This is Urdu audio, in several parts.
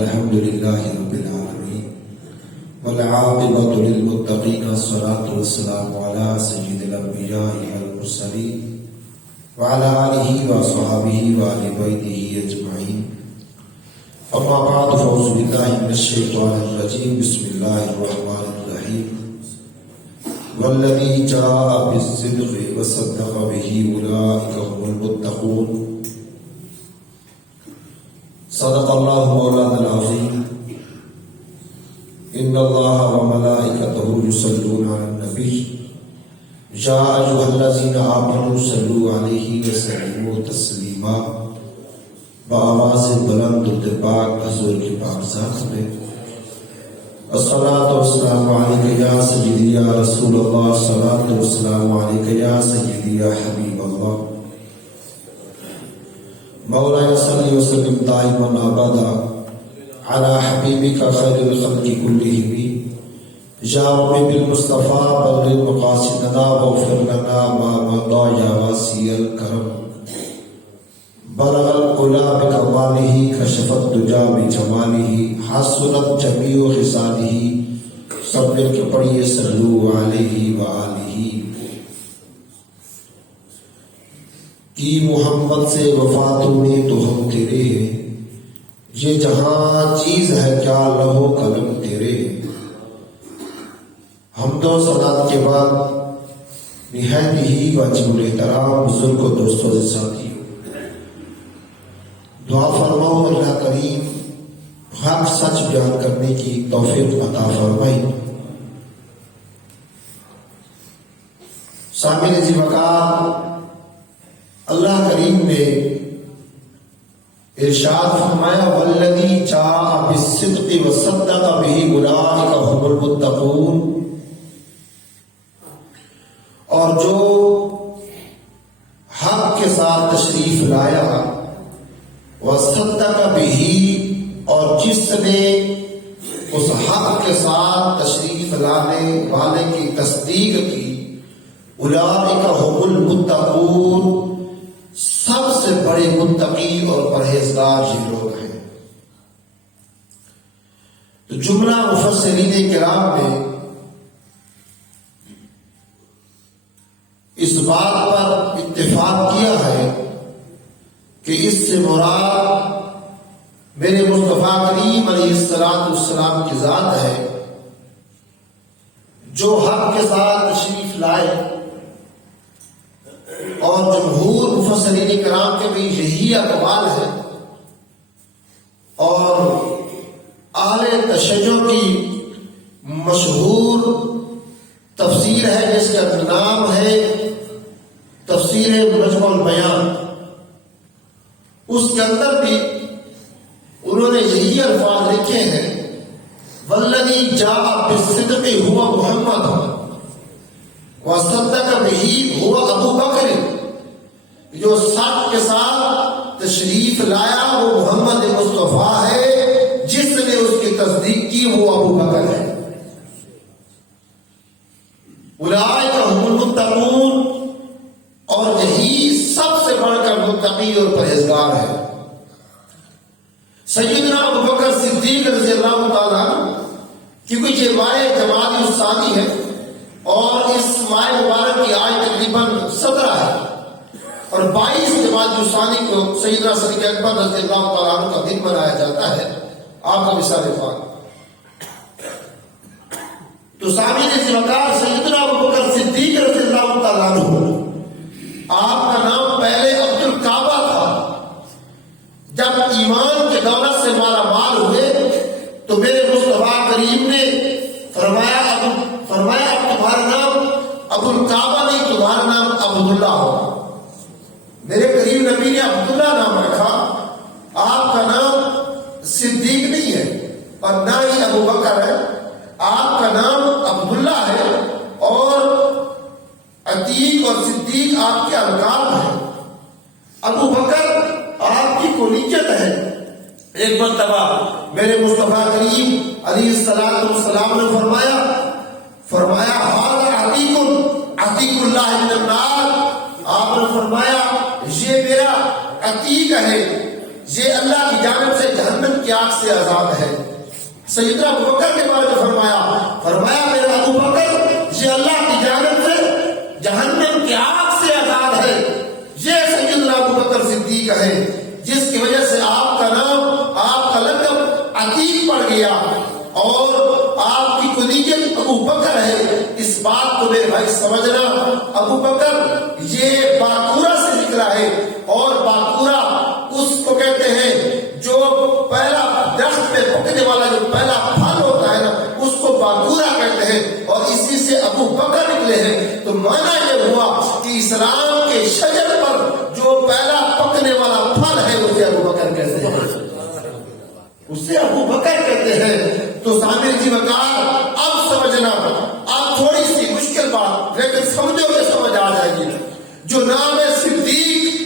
الحمد لله رب العالمين والعاقبة للمتقين والصلاة والسلام على سيد الأنبياء والمرسلين وعلى آله وصحبه وآل بيته أجمعين. أما بعد فأعوذ بالله من الشيطان الرجيم. بسم الله الرحمن الرحيم. والذي جاء بالصدق وصدق به أولئك هم المتقون. صدق الله مولانا العظيم. إن الله وملائكته يصلون على النبي يا أيها الذين آمنوا صلوا عليه وسلموا تسليما. بآواز بلند الدباغ حضور کی پاک ذات میں الصلاة والسلام علیک یا سیدی یا رسول اللہ، الصلاة والسلام علیک یا سیدی یا حبیب اللہ. مولانا صلی وسلم دائما ابدا على حبیبک خیر الخلق کلہم یا رب بالمصطفى بلغ مقاصدنا واغفر لنا ما مضى یا واسع الکرم. بلغ العلا بکمالہ کشف الدجی بجمالہ حسنت جمیع خصالہ. سب مل کے پڑھیے صلو علیہ وآلہ. کی محمد سے وفا تو نے تو ہم تیرے ہیں، یہ جہاں چیز ہے کیا لہو قلم تیرے. حمد و صلات کے بعد نہایت ہی واجب الاحترام بزرگ و دوستوں سے ساتھی دعا فرماؤ اللہ کریم حق سچ بیان کرنے کی توفیق عطا فرمائے. سامعین عزیز وقار، اللہ کریم نے ارشاد فرمایا والذی جاء بالصدق وصدق به اولئک هم المتقون. اور جو حق کے ساتھ تشریف لایا، وصدق به، اور جس نے اس حق کے ساتھ تشریف لانے والے کی تصدیق کی، اولئک هم المتقون، سب سے بڑے متقی اور پرہیزگار یہ لوگ ہیں. تو جملہ مفسرین کرام نے اس بات پر اتفاق کیا ہے کہ اس سے مراد میرے مصطفیٰ کریم علیہ السلام کی ذات ہے، جو حق کے ساتھ تشریف لائے. اور جمہور مفسرین کرام کے بھی یہی اقوال ہے، اور اہل تشیع کی مشہور تفسیر ہے جس کا نام ہے تفسیر مجمع البیان. اس کے اندر بھی انہوں نے یہی الفاظ لکھے ہیں والذی جاء بالصدق هو محمد وصدق به هو ابو بکر. جو سچ کے ساتھ تشریف لایا وہ محمد مصطفیٰ ہے، جس نے اس کی تصدیق کی وہ ابو بکر ہے. اولئک هم المتقون، اور یہی سب سے بڑھ کر متقی اور پرہیزگار ہے. سیدنا ابو بکر صدیق رضی اللہ تعالیٰ، کیونکہ یہ ماہ جمادی الثانی ہے اور اس ماہ مبارک کی آج تقریباً 17 ہے، اور 22 جمادی الثانی کو سیدنا صدیق اکبر رضی اللہ تعالیٰ عنہ کا دن منایا جاتا ہے، آپ کا وصال پاک. تو سامعین عزیز وقار، سیدنا ابو بکر صدیق رضی اللہ تعالیٰ عنہ، آپ کا نام پہلے عبد الکعبہ تھا. جب ایمان کے دولت سے مالا مال ہوئے تو میرے مصطفیٰ کریم نے فرمایا اب تمہارا نام ابو الکعبہ نہیں، تمہارا نام عبداللہ ہوگا. میرے کریم نبی نے عبداللہ نام رکھا. آپ کا نام صدیق نہیں ہے اور نہ ہی ابو بکر ہے، آپ کا نام عبداللہ ہے، اور عتیق اور صدیق آپ کے القاب ہیں. ابو بکر آپ کی کنیت ہے. ایک مرتبہ میرے مصطفیٰ کریم علیہ السلام نے فرمایا ھذا عتیق اللہ من النار. آپ نے فرمایا یہ میرا عتیق ہے، یہ اللہ کی جانب سے جہنم کی آگ سے آزاد ہے۔ سیدنا ابو بکر کے بارے میں فرمایا میرا ابو بکر یہ اللہ کی جانب سے جہنم کی آگ سے آزاد ہے۔ یہ سیدنا ابو بکر صدیق ہے جس کی وجہ سے آپ کا نام، آپ کا لقب عتیق پڑ گیا اور آپ کی کنیت ابو بکر ہے۔ اس بات کو میرے بھائی سمجھنا، ابو بکر یہ باکورہ سے نکلا ہے، اور باکورہ اس کو کہتے ہیں جو پہلا درخت پہ پکنے والا جو پہلا پھل ہوتا ہے نا، اس کو باکورہ کہتے ہیں، اور اسی سے ابو بکر نکلے ہیں۔ تو معنی یہ ہوا کہ اسلام کے شجر پر جو پہلا پکنے والا پھل ہے اسے ابو بکر کہتے ہیں، اسے ابو بکر کہتے ہیں۔ تو ضامر جی وقار اب سمجھنا، اب تھوڑی سی مشکل بات لیکن سمجھو گے سمجھ آ جائے گی۔ جو نام ہے صدیق،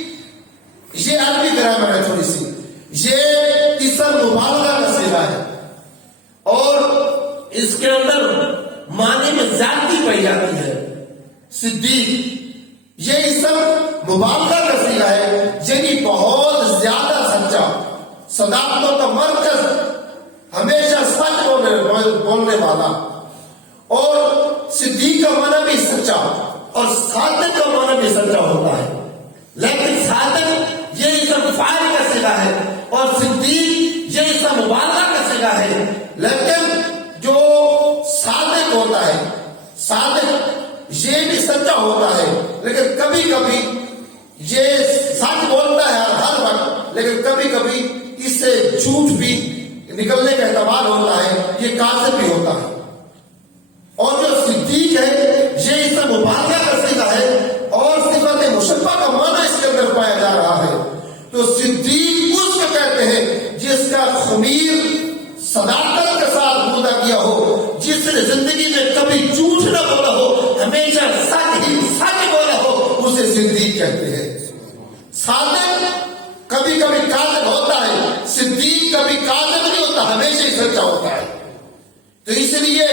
یہ عربی گرامر ہے تھوڑی سی، یہ اسم مبالغہ کا صیغہ ہے اور اس کے اندر معنی میں زیادتی پائی جاتی ہے۔ صدیق یہ اسم مبالغہ کا صیغہ ہے، یعنی بہت زیادہ سچا، صداقتوں کا مرکز، ہمیشہ سچ بولنے والا۔ اور صدیق کا معنی بھی سچا اور صادق کا معنی بھی سچا ہوتا ہے، لیکن صادق یہ اسم فاعل کا صیغہ ہے اور صدیق یہ اسم مبالغہ کا صیغہ ہے۔ لیکن جو صادق ہوتا ہے، صادق یہ بھی سچا ہوتا ہے، لیکن کبھی کبھی یہ سچ بولتا ہے ہر وقت، لیکن کبھی کبھی اس سے جھوٹ بھی نکلنے کا احتمال ہوتا ہے، یہ کاذب بھی ہوتا ہے۔ اور جو صدیق ہے یہ اسم مبالغہ کا صیغہ ہے اور صفت مشبہ کا معنی اس کے اندر پایا جا رہا ہے۔ تو صدیق اس کو کہتے ہیں جس کا خمیر صداقت کے ساتھ پورا کیا ہو، جس نے زندگی میں کبھی جھوٹ نہ بولا ہو، ہمیشہ سچ ہی سچ بولا ہو، اسے صدیق کہتے ہیں۔ صادق کبھی کبھی کاذب ہوتا ہے، صدیق کبھی کاذب نہیں ہوتا، ہمیشہ ہی سچا ہوتا ہے۔ تو اس لیے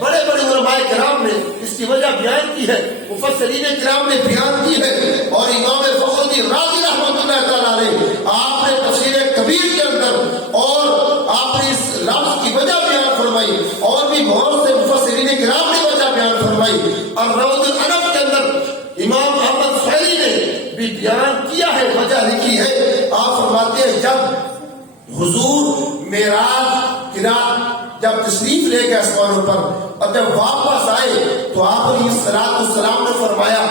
بڑے بڑے علماء کرام نے اس کی وجہ بیان کی ہے، مفسرین کرام نے بیان کی ہے، اور امام فخر الدین رازی رحمۃ اللہ تعالیٰ علیہ آپ نے تفسیر کبیر کے اندر اور آپ نے اس لفظ کی وجہ بیان فرمائی، اور بھی بہت سے مفسرین کرام نے وجہ بیان فرمائی، اور روض الانف کے اندر امام احمد فیلی نے بھی بیان کیا ہے، وجہ لکھی ہے۔ آپ فرماتے ہیں جب حضور معراج کی رات جب تشریف لے گئے آسمانوں پر اور جب واپس آئے تو آپ علیہ السلام نے فرمایا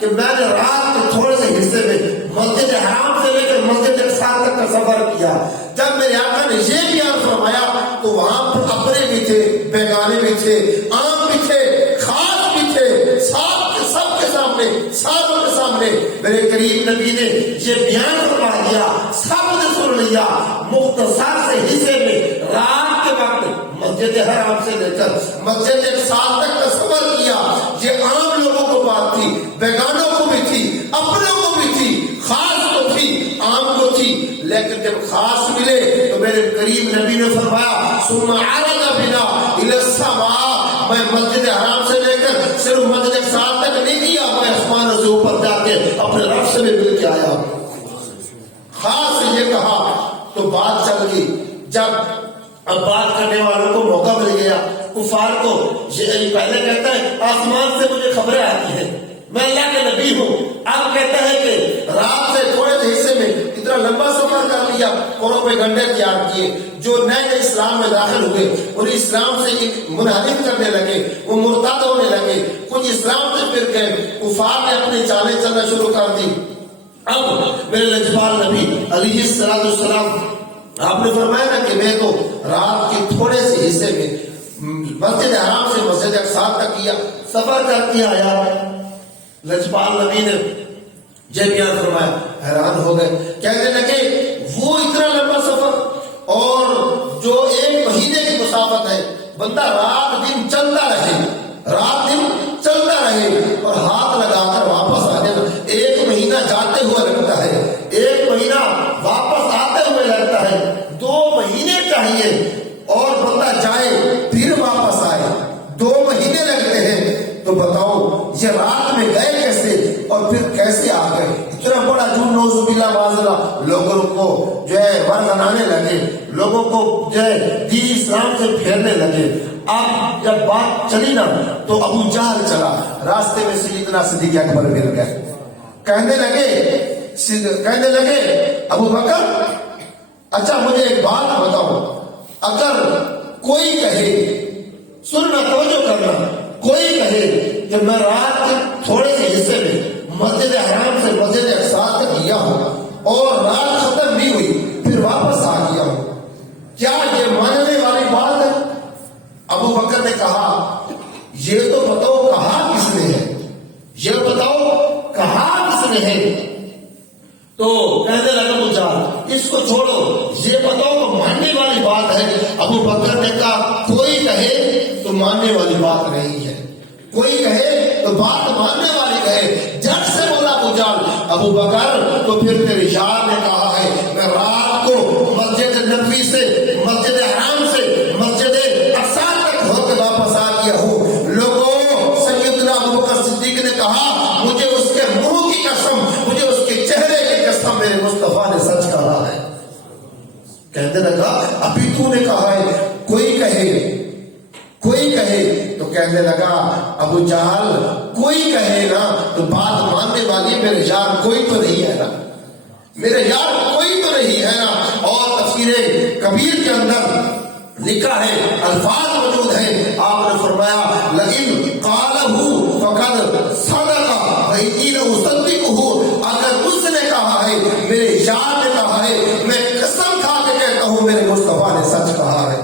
کہ میں نے رات کے تھوڑے سے حصے میں مسجد حرام سے لے کر مسجد اقصی تک کا سفر کیا۔ جب میرے آقا نے یہ بیان فرمایا تو وہاں پر اپنے بھی تھے، بیگانے بھی تھے، عام بھی تھے، خاص بھی تھے، سب کے سامنے، ساروں کے سامنے میرے کریم نبی نے یہ بیان فرما دیا، سب نے سن لیا۔ مختصر سے حصے میں رات کے وقت مسجد حرام سے لے کر مسجد اقصی تک کا سفر کیا۔ یہ عام لوگوں کو بات تھی، بیگانوں کو بھی تھی، اپنوں کو بھی تھی، خاص کو تھی، عام کو تھی، لیکن جب خاص ملے تو میرے کریم نبی نے فرمایا ثم عرض بنا الی السماء، میں مسجد حرام سے لے کر صرف مسجد اقصی تک نہیں کیا، میں آسمانوں سے اوپر جا کے اپنے رب سے بھی مل کے آیا۔ خاص یہ کہا تو بات چل گئی۔ جب اب بات کرنے والوں کو موقع مل گیا، کفار کو یہ پہلے کہتا ہے آسمان سے مجھے خبریں آتی ہیں، میں اللہ کے نبی ہوں۔ اب کہتا ہے کہ رات سے تھوڑے سے حصے میں اتنا لمبا سفر کر لیا، کوروں پہ گنڈے تیار کیے، جو نئے اسلام میں داخل ہوئے اور اسلام سے منحرف کرنے لگے، وہ مرتد ہونے لگے، کچھ اسلام سے پھر گئے، کفار نے اپنی چالیں چلنا شروع کر دی۔ اب میرے لجپال نبی علیہ السلام آپ نے فرمایا نا کہ میں تو رات کے تھوڑے سے حصے میں مسجد حرام سے مسجد اقصی تک کیا سفر کر کے آیا۔ لجپال نبی نے یہ بیان فرمایا، حیران ہو گئے، کہنے لگے وہ اتنا لمبا سفر اور جو 1 مہینے کی مسافت ہے، بندہ رات دن چلتا رہے، رات دن چلتا رہے اور ہاتھ لگا کر واپس آ جائے، 1 مہینہ جاتے ہوئے لگتا ہے، 1 مہینہ واپس آتے ہوئے لگتا ہے، 2 مہینے چاہیے اور بندہ جائے پھر واپس آئے، 2 مہینے لگتے ہیں۔ تو بتاؤ یہ رات میں گئے کیسے اور پھر کیسے آ گئے؟ اتنا بڑا جھوٹ، نعوذ باللہ معاذ اللہ، لوگوں کو جو ہے بنانے لگے، لوگوں کو جو ہے دین اسلام سے پھیرنے لگے۔ اب جب بات چلی نا تو ابو جہل چلا، راستے میں سیدنا صدیق اکبر مل گئے، کہنے لگے ابو بکر اچھا مجھے ایک بات بتاؤ، اگر کوئی کہے، سننا توجہ کرنا، کوئی کہے کہ میں رات کے تھوڑے سے حصے میں مسجد حرام سے مسجد اقصی تک گیا ہوں اور رات ختم نہیں ہوئی پھر واپس آ گیا ہوں، کیا یہ ماننے والی بات ہے؟ ابو بکر نے کہا یہ تو بتاؤ کہا کس نے ہے، یہ بتاؤ کہا کس نے ہے؟ تو کہنے لگا ابو جہل اس کو چھوڑو، یہ بتاؤ تو ماننے والی بات ہے۔ ابو بکر نے کہا کوئی کہے تو ماننے والی بات نہیں ہے، کوئی کہے تو بات ماننے والی کہے۔ جب سے بولا ابو جہل ابو بکر تو پھر تیرے یار نے کہا ہے میں رات کو مسجد نبوی سے مسجد حرام سے مسجد اقصی تک ہو کے واپس آ گیا ہوں۔ لوگوں سیدنا ابو بکر صدیق نے کہا مجھے اس کے منہ کی قسم، مجھے اس کے چہرے کی قسم، میرے مصطفیٰ نے سچ کہا ہے۔ کہنے لگا ابھی تو نے کہا ہے کوئی کہے تو کہنے لگا ابو جہل کوئی کہے نا تو بات ماننے والی میرے یار کوئی تو نہیں ہے نا، میرے یار کوئی تو نہیں ہے نا۔ اور تفسیر کبیر کے اندر لکھا ہے، الفاظ موجود ہیں، آپ نے فرمایا لئن قالہ فقد صدق وإنی لأصدقہ، اگر اس نے کہا ہے، میرے یار نے کہا ہے، میں قسم کھا کے کہتا ہوں میرے مصطفیٰ نے سچ کہا ہے۔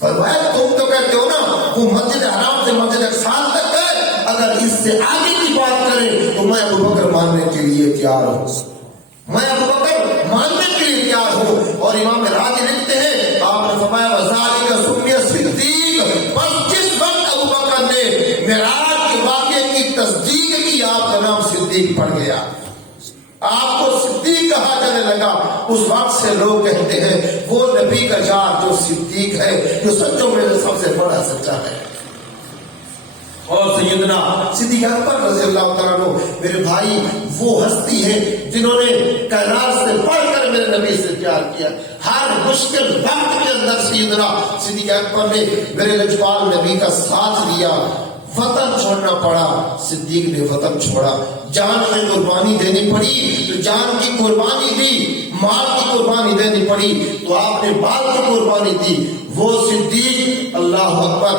فرمایا تم تو کہتے ہو نا وہ مسجد حرام سے مسجد اقصی تک گئے، اگر اس سے آگے کی بات کریں تو میں ابو بکر ماننے کے لیے تیار ہوں، میں ابو بکر ماننے کے لیے تیار ہوں۔ اور امام راضی لکھتے ہیں، آپ نے فرمایا وذالک سمی صدیق، بس جس وقت ابو بکر نے معراج کے واقعے کی تصدیق کی آپ کا نام صدیق پڑ گیا، آپ کو صدیق کہا جانے لگا، اس وقت سے لوگ کہتے ہیں وہ نبی کا یار جو صدیق ہے، جو سچوں میں سب سے بڑا سچا ہے۔ اور سیدنا صدیق اکبر رضی اللہ تعالیٰ عنہ میرے بھائی وہ ہستی ہے جنہوں نے کائنات سے بڑھ کر میرے نبی سے پیار کیا۔ ہر مشکل وقت کے اندر سیدنا صدیق اکبر نے میرے لجپال نبی کا ساتھ دیا۔ وطن چھوڑنا پڑا، صدیق نے وطن چھوڑا، جان میں قربانی دینی پڑی تو جان کی قربانی دی، مال کی قربانی دینی پڑی تو آپ نے مال کی قربانی دی۔ وہ صدیق، اللہ اکبر،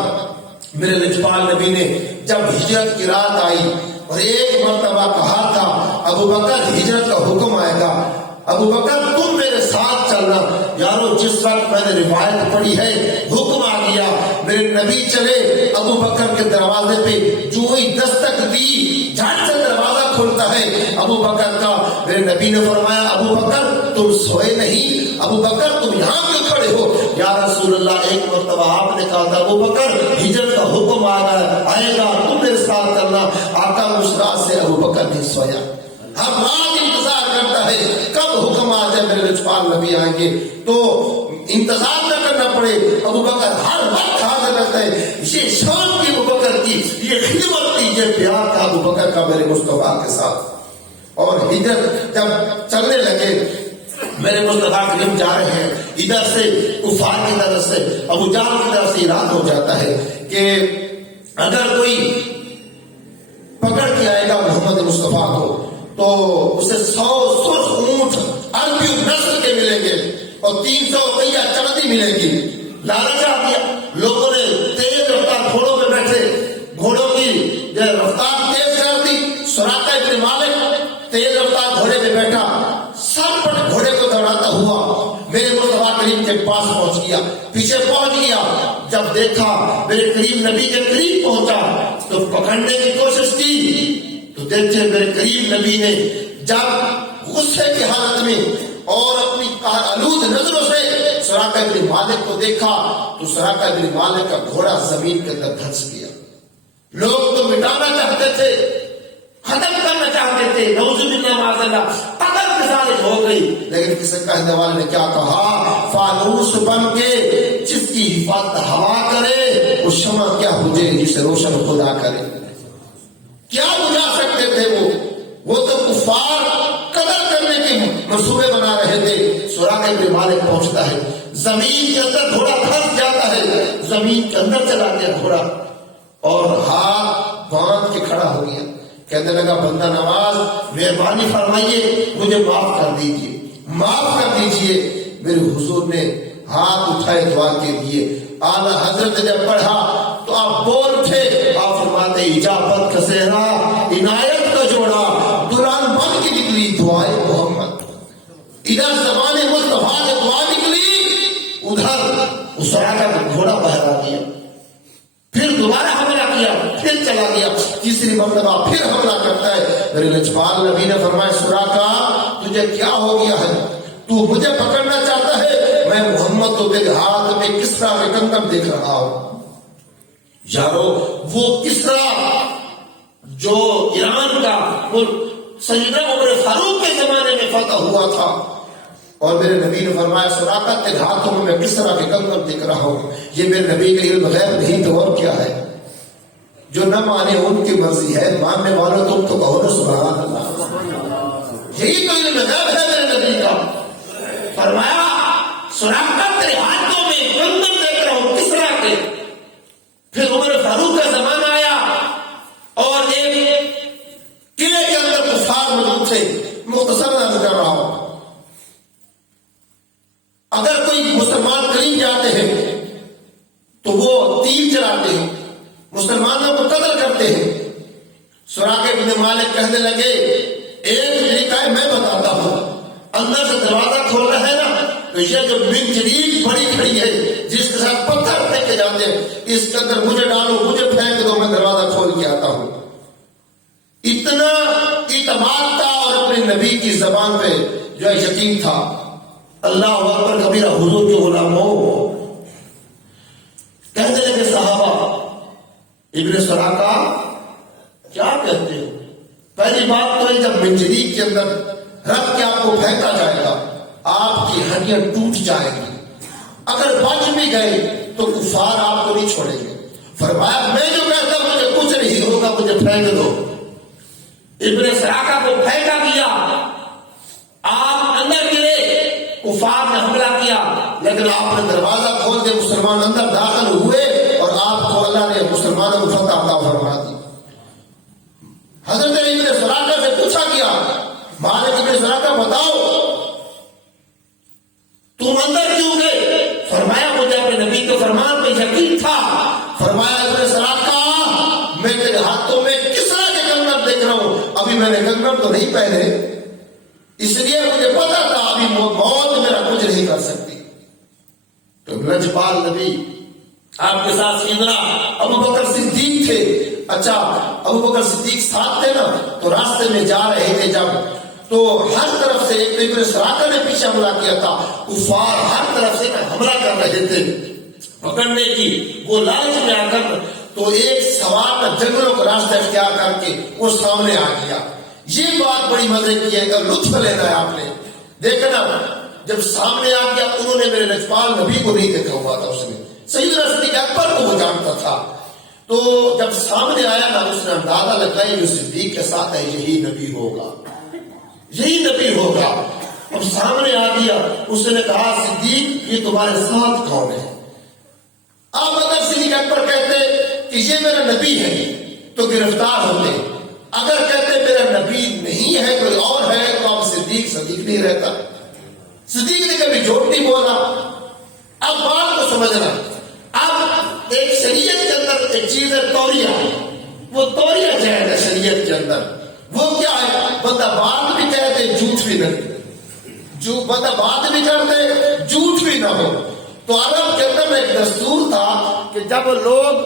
میرے لجپال نبی نے جب ہجرت کی رات آئی اور ایک مرتبہ کہا تھا ابو بکر ہجرت کا حکم آئے گا، ابو بکر تم میرے ساتھ چلنا۔ یارو جس وقت میں نے روایت پڑھی ہے حکم آ گیا، میرے نبی چلے، ابو بکر کے دروازے پہ جو ہی دستک دی جھٹ سے دروازہ کھلتا ہے ابو بکر کا۔ میرے نبی نے فرمایا ابو بکر تم سوئے نہیں، ابو بکر تم یہاں کیوں کھڑے ہو؟ یا رسول اللہ ایک مرتبہ آپ نے کہا تھا ابو بکر ہجرت کا حکم آئے گا تم میرے ساتھ چلنا۔ آقا مسرات سے ابو بکر نہیں سویا، ہر رات انتظار کرتا ہے کب حکم آ جائے میرے لجپال نبی آئیں گے تو انتظار نہ کرنا پڑے۔ ابو بکر ہر وقت حاضر رہتا ہے، یہ شان کی ابو بکر کی، یہ خدمت کی، یہ پیار تھا ابو بکر کا میرے مصطفیٰ کے ساتھ۔ اور ہجرت جب چلنے لگے، میرے مصطفیٰ کریم جا رہے ہیں، ادھر سے کفار کی طرف سے ابو جہل کی طرف سے ارادہ ہو جاتا ہے کہ اگر کوئی پکڑ کے آئے گا محمد مصطفیٰ کو تو اسے 100 سرخ اونٹ عربی نسل کے ملیں گے اور 300 قیہ چڑتی ملے گی۔ لالچ آ گیا، لوگوں نے تیز رفتار گھوڑوں پہ بیٹھے، گھوڑوں کی رفتار تیز کر دی۔ سراقہ ابن مالک تیز رفتار گھوڑے پہ بیٹھا، سر پٹ گھوڑے کو دوڑاتا ہوا میرے مصطفیٰ کریم کے پاس پہنچ گیا، پیچھے پہنچ گیا۔ جب دیکھا میرے کریم نبی کے قریب پہنچا تو پکڑنے کی کوشش کی تو دیکھتے میرے کریم نبی نے جب غصے کی حالت میں اور اپنی آلود نظروں سے سراقہ ابن مالک کو دیکھا تو سراقہ ابن مالک کا گھوڑا زمین کے اندر دھنس گیا۔ لوگ تو مٹانا چاہتے تھے، ختم کرنا چاہتے تھے، نعوذ باللہ معاذ اللہ، قتل کی سازش ہو گئی، لیکن کسی کہنے والے نے کیا کہا، فانوس بن کے جس کی حفاظت ہوا کرے وہ شمع کیا بجھے جسے روشن خدا کرے۔ کیا بجھا سکتے تھے وہ تو کفار قتل کرنے کے منصوبے بنا رہے تھے۔ سراقہ سراقہ ابن مالک پہنچتا ہے، زمین کے اندر گھوڑا پھنس جاتا ہے، زمین کے اندر چلا گیا گھوڑا اور ہاتھ باندھ کے کھڑا ہو گیا، کہنے لگا بندہ نواز مہربانی فرمائیے مجھے معاف کر دیجیے، معاف کر دیجیے۔ میرے حضور نے ہاتھ اٹھائے دعا کے لیے، اعلیٰ حضرت نے جب پڑھا تو آپ بول اٹھے، آپ فرماتے اجابت کا صحرا عنایت کا جوڑا دلہن بن کے نکلی دعائے محمد۔ ادھر زبان مصطفیٰ سے دعا نکلی، ادھر اس سراقہ کا گھوڑا بہرا گیا، پھر دوبارہ حملہ کیا، پھر چلا گیا، تیسری مرتبہ پھر حملہ کرتا ہے۔ میرے لجپال نبی نے فرمایا سراقہ تجھے کیا ہو گیا ہے؟ تو مجھے پکڑنا چاہتا ہے؟ میں محمد تو میرے ہاتھ میں کسرا کے کنگن دیکھ رہا ہوں۔ یارو وہ کسرا جو ایران کا سیدنا عمر فاروق کے زمانے میں فتح ہوا تھا، اور میرے نبی نے فرمایا سراقہ تیرے ہاتھوں میں میں کسرا کے کنگن دیکھ رہا ہوں۔ یہ میرے نبی کا علم غیب نہیں تو اور کیا ہے؟ جو نہ مانے ان کی مرضی ہے، ماننے والوں تم تو کہو نا سبحان اللہ۔ یہی تو علم غیب ہے میرے نبی کا۔ فرمایا سراقہ تیرے ہاتھوں میں کنگن دیکھ رہا ہوں کسرا کے۔ پھر عمر فاروق کا زمانہ آیا اور ایک قلعے کے اندر کفار موجود تھے، مختصر عرض کر رہا ہوں، اگر کوئی مسلمان قریب جاتے ہیں تو وہ تیر چلاتے ہیں، مسلمانوں کو قتل کرتے ہیں۔ سراقہ ابن مالک کہنے لگے ایک طریقہ ہے میں بتاتا ہوں، اندر سے دروازہ کھول رہا ہے نا تو یہ جو منجریل بڑی کھڑی ہے جس کے ساتھ پتھر پھینکے جاتے ہیں، اس کے اندر مجھے ڈالو، مجھے پھینک دو، میں دروازہ کھول کے آتا ہوں۔ اتنا اعتماد تھا اور اپنے نبی کی زبان پہ جو یقین تھا۔ اللہ اکبر کبیرہ، حضور کے غلاموں کہنے لگے صحابہ ابن سراقہ کیا کہتے ہو؟ پہلی بات تو ہے جب منجریل کے اندر رکھ کے آپ کو پھینکا جائے گا آپ کی ہڈیاں ٹوٹ جائیں گی، اگر بچ بھی گئے تو کفار آپ کو نہیں چھوڑیں گے۔ فرمایا میں جو کہتا ہوں مجھے کچھ نہیں ہوگا، مجھے پھینک دو۔ ابن سراقہ کو پھینکا گیا، آپ اندر گرے، کفار نے حملہ کیا، لیکن آپ نے دروازہ کھول دیا، مسلمان اندر داخل ہوئے اور آپ کو اللہ نے مسلمانوں کو فتح عطا فرما دی۔ حضرت ابن سراقہ سے پوچھا گیا مالک ابن سراقہ بتاؤ تم اندر کیوں گئے؟ فرمایا مجھے اپنے نبی کے فرمان پہ یقین تھا۔ فرمایا ابن سراقہ میں تیرے ہاتھوں میں کس طرح کے کنگن دیکھ رہا ہوں، ابھی میں نے کنگن تو نہیں پہنے، اس لیے مجھے پتا تھا ابھی موت میرا کچھ نہیں کر سکتی۔ تو لجپال نبی آپ کے ساتھ سیدنا ابو بکر صدیق تھے۔ اچھا ابو بکر صدیق ساتھ تھے نا، تو راستے میں جا رہے تھے جب تو ہر طرف سے ایک ابن سراقہ نے پیچھے حملہ کیا تھا، کفار ہر طرف سے حملہ کر رہے تھے پکڑنے کی، وہ لالچ میں آ کر تو ایک سوار جنگلوں کا راستہ اختیار کر کے وہ سامنے آ گیا۔ یہ بات بڑی مزے کی ہے، اگر لطف لینا ہے آپ نے دیکھا نا، جب سامنے آ گیا انہوں نے میرے لجپال نبی کو نہیں دیکھا ہوا تھا، اس نے سیدنا صدیق اکبر کو وہ جانتا تھا، تو جب سامنے آیا نا اس نے اندازہ لگایا جو صدیق کے ساتھ ہے یہی نبی ہوگا، یہی نبی ہوگا۔ اب سامنے آ گیا، اس نے کہا صدیق یہ تمہارے ساتھ کون ہے؟ آپ اگر صدیق اکبر کہتے کہ یہ میرا نبی ہے تو گرفتار ہوتے، اگر کہتے میرا نبی نہیں ہے کوئی اور ہے تو اب صدیق نہیں رہتا۔ صدیق نے کبھی جھوٹ نہیں بولا۔ اب بات کو سمجھنا، اب ایک شریعت کے اندر ایک چیز ہے توریہ، وہ توریہ جائز ہے شریعت کے اندر، وہ کیا ہے؟ بندہ بات بھی کہتے جھوٹ بھی نہ، جو بندہ بات بھی کرتے جھوٹ بھی نہ ہو۔ تو عرب کے اندر ایک دستور تھا کہ جب لوگ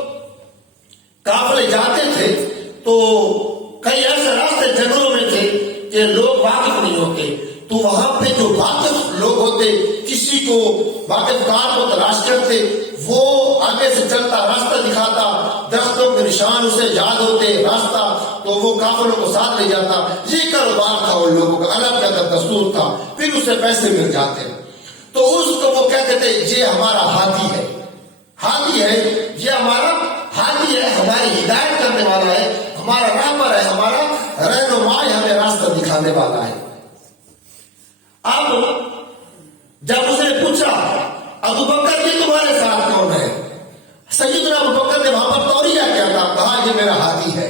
قافلے جاتے تھے تو کئی ایسے راستے جنگلوں میں تھے کہ لوگ واقف نہیں ہوتے، تو وہاں پہ جو واقف لوگ ہوتے کسی کو واقف کار کو تلاش کرتے، وہ آگے سے چلتا راستہ دکھاتا، درختوں کے نشان اسے یاد ہوتے راستہ، تو وہ کافروں کو ساتھ لے جاتا۔ یہ کاروبار تھا ان لوگوں کا، عرب کا دستور تھا، پھر اسے پیسے مل جاتے۔ تو اس کو وہ کہتے تھے یہ ہمارا ہادی ہے، ہادی ہے، یہ ہمارا ہادی ہے، ہماری ہدایت کرنے والا ہے، ہمارا رہبر ہے، ہمارا رہنما ہے، ہمیں راستہ دکھانے والا ہے۔ اب جب اس نے پوچھا ابو بکر یہ تمہارے ساتھ کون ہے، سیدنا ابو بکر نے وہاں پر توریہ کیا تھا، کہا یہ میرا ہادی ہے۔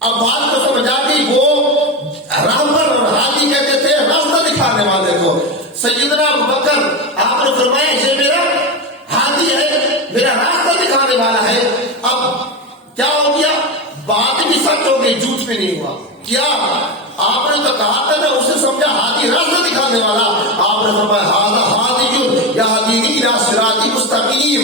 اب بات کو سمجھ آتی، وہ راہبر اور ہادی کہتے تھے راستہ دکھانے والے کو۔ سیدنا ابو بکر آپ نے فرمایا یہ میرا ہادی ہے، میرا راستہ دکھانے والا ہے۔ اب کیا ہو گیا، بات بھی سچ ہو گئی، جھوٹ بھی نہیں ہوا۔ کیا آپ نے تو کہا تھا نا، اسے سمجھا ہادی راستہ دکھانے والا، آپ نے فرمایا ہاذا ہادی یہدینی الی صراط مستقیم،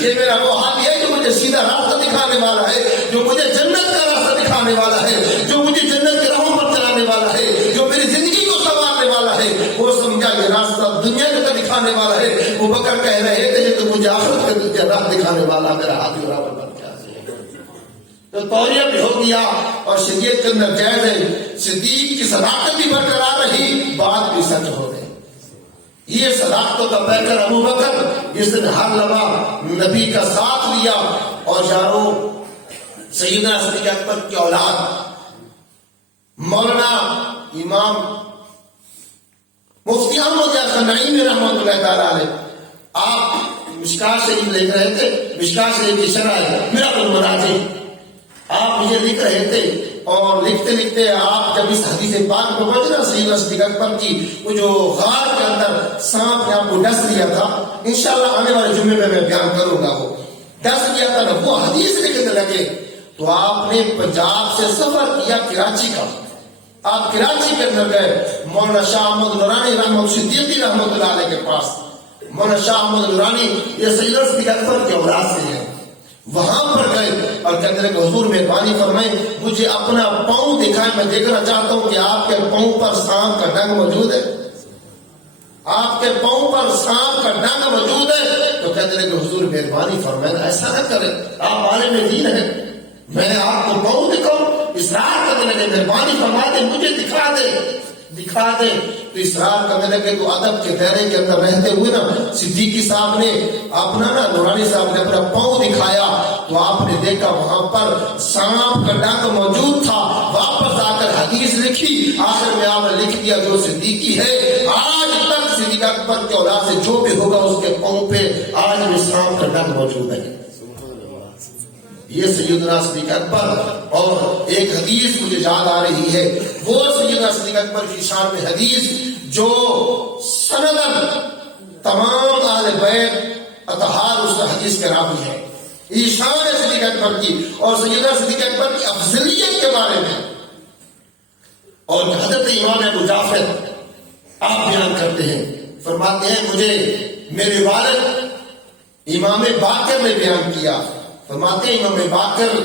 یہ میرا وہ ہادی ہے جو مجھے سیدھا راستہ دکھانے والا ہے، جو مجھے جنت کا راستہ دکھانے والا ہے، جو مجھے جنت کے راہوں پر چلانے والا ہے، جو میری زندگی کو سنوارنے والا ہے۔ وہ سمجھا یہ راستہ دنیا کا دکھانے والا ہے۔ وہ بکر کہہ رہے تھے یہ تو مجھے آخرت کا راہ دکھانے والا میرا ہادی برابر بن گیا۔ تو توریہ بھی ہو گیا اور شریعت کے اندر جائز ہے، صدیق کی صداقت بھی برقرار رہی، بات بھی سچ ہو گئی۔ یہ صداقتوں کا پیکر ابو بکر جس نے ہر لمحہ نبی کا ساتھ لیا۔ اور یارو سیدنا صدیق اکبر کی اولاد مولانا امام مفتی احمد خنعیمی رحمۃ اللہ تعالی علیہ، آپ مشکات شریف لکھ رہے تھے، مشکات شریف کی شرح ہے میرا المناجی، آپ یہ لکھ رہے تھے اور لکھتے لکھتے آپ جب اس حدیث پاک کو پڑھتے نا سیدنا صدیق اکبر کی، وہ جو غار کے اندر سانپ نے آپ کو ڈس لیا تھا، انشاءاللہ آنے والے جمعے میں میں بیان کروں گا، وہ ڈس لیا تھا نا، وہ حدیث لکھنے لگے تو آپ نے پنجاب سے سفر کیا کراچی کا، آپ کراچی کے اندر گئے مولانا شاہ احمد نورانی رحمۃ صدیقی رحمۃ اللہ علیہ کے پاس۔ مولانا شاہ احمد نورانی یہ سیدنا صدیق اکبر کے اولاد سے ہیں، وہاں پر گئے اور کہتے ہیں کہ حضور مہربانی فرمائیں مجھے اپنا پاؤں دکھائیں، میں دیکھنا چاہتا ہوں کہ آپ کے پاؤں پر سانپ کا ڈنگ موجود ہے، آپ کے پاؤں پر سانپ کا ڈنگ موجود ہے۔ تو کہتے ہیں کہ حضور مہربانی فرمائیں ایسا نہ کریں، آپ عالم دین ہیں، میں آپ کو پاؤں دکھاؤں؟ اصرار کرنے لگے مہربانی فرما دیں مجھے دکھا دے دکھا دے۔ تو اصرار کرنے لگے تو ادب کے دائرے کے اندر رہتے ہوئے نا صدیقی صاحب نے اپنا نا نورانی صاحب نے اپنا پاؤں دکھایا تو آپ نے دیکھا وہاں پر سانپ کا ڈنگ موجود تھا۔ واپس آ کر حدیث لکھی، آخر میں آپ نے لکھ دیا جو صدیقی ہے آج تک صدیق اکبر کے اولاد سے جو بھی ہوگا اس کے پاؤں پہ آج بھی سانپ کا ڈنگ موجود ہے۔ یہ سیدنا صدیق اکبر، اور ایک حدیث مجھے یاد آ رہی ہے، وہ سیدنا صدیق اکبر کی شان میں حدیث جو سندن تمام اہل بیت اطہار اس حدیث کے راوی ہے، یہ شان ہے صدیق اکبر کی اور سیدنا صدیق اکبر کی افضلیت کے بارے میں۔ اور حضرت امام ابو جعفر آپ بیان کرتے ہیں، فرماتے ہیں مجھے میرے والد امام باقر نے بیان کیا، فرماتے ہیں امام باقر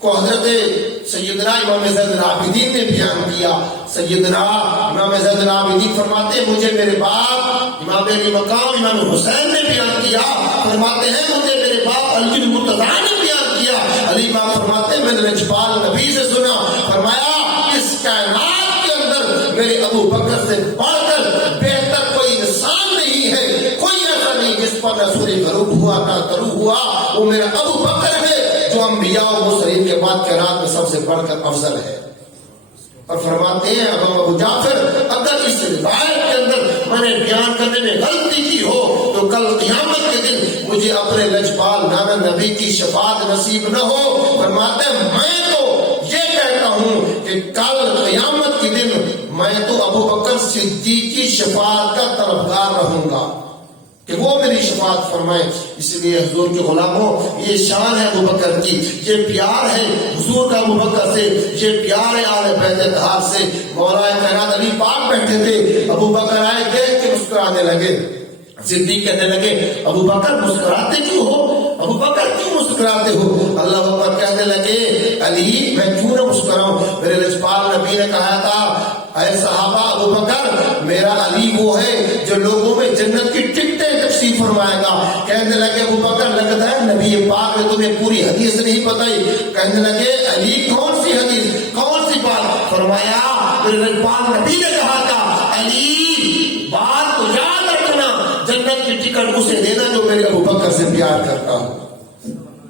کو حضرت سیدنا امام زید العابدین نے بیان کیا، سیدنا امام زید العابدین فرماتے ہیں مجھے میرے باپ امام علی مقام امام حسین نے بیان کیا، فرماتے ہیں مجھے میرے باپ علی المرتضیٰ نے بیان کیا، علی باپ فرماتے ہیں میں نے لجپال نبی سے سنا، فرمایا اس کائنات کے اندر میرے ابو بکر سے بڑھ کر بہتر کوئی انسان نہیں ہے، کوئی ایسا نہیں جس پر نہ سورہ غروب ہوا نہ طلوع ہوا، وہ میرا ابو بکر ہے جو انبیاء و مرسلین کے بعد کائنات میں سب سے بڑھ کر افضل ہے۔ اور فرماتے ہیں ابو جعفر اگر اس روایت کے اندر میں نے بیان کرنے میں غلطی کی ہو تو کل قیامت کے دن مجھے اپنے لجپال نانا نبی کی شفاعت نصیب نہ ہو۔ فرماتے ہیں میں تو یہ کہتا ہوں کہ کل قیامت کے دن میں تو ابو بکر صدیق کی شفاعت کا طلبگار رہوں گا کہ وہ میری شفاعت فرمائے۔ اس لیے حضور کے غلاموں یہ شان ہے ابو بکر کی، یہ پیار ہے حضور کا ابو بکر سے، یہ پیار ہے آل بیت اطہار سے۔ مولا کائنات علی پاک بیٹھے تھے، ابو بکر آئے دیکھ کے مسکرانے لگے، صدیق کہنے لگے ابو بکر مسکراتے کیوں ہو، ابو بکر کیوں مسکراتے ہو؟ اللہ اکبر کہنے لگے علی میں کیوں نہ مسکراؤں، میرے لجپال نبی نے کہا تھا اے صحابہ ابو بکر میرا علی وہ ہے جو لوگوں میں جنت کی ٹکٹیں تقسیم فرمائے گا۔ کہنے لگے ابو بکر لگتا ہے نبی پاک نے تمہیں پوری حدیث نہیں بتائی۔ کہنے لگے علی کون سی حدیث کون سی بات؟ فرمایا میرے لجپال نبی نے کہا تھا علی بات تو یاد رکھنا، جنت کی ٹکٹ اسے دینا جو میرے ابو بکر سے پیار کرتا ہوں۔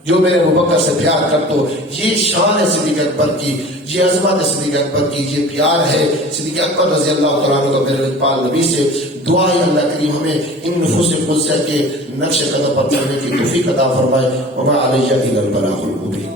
جو میرے ابوبکر سے پیار کر تو یہ شان ہے صدیق اکبر کی، یہ عظمت ہے صدیق اکبر کی، یہ پیار ہے صدیق اکبر رضی اللہ تعالیٰ عنہ کا میرے اقبال نبی سے۔ دعا ہے اللہ کریم ہمیں ان نفوس قدسیہ کے نقش قدم پر چلنے کی توفیق عطا فرمائے۔ وما علیہ الا البلاغ المبین۔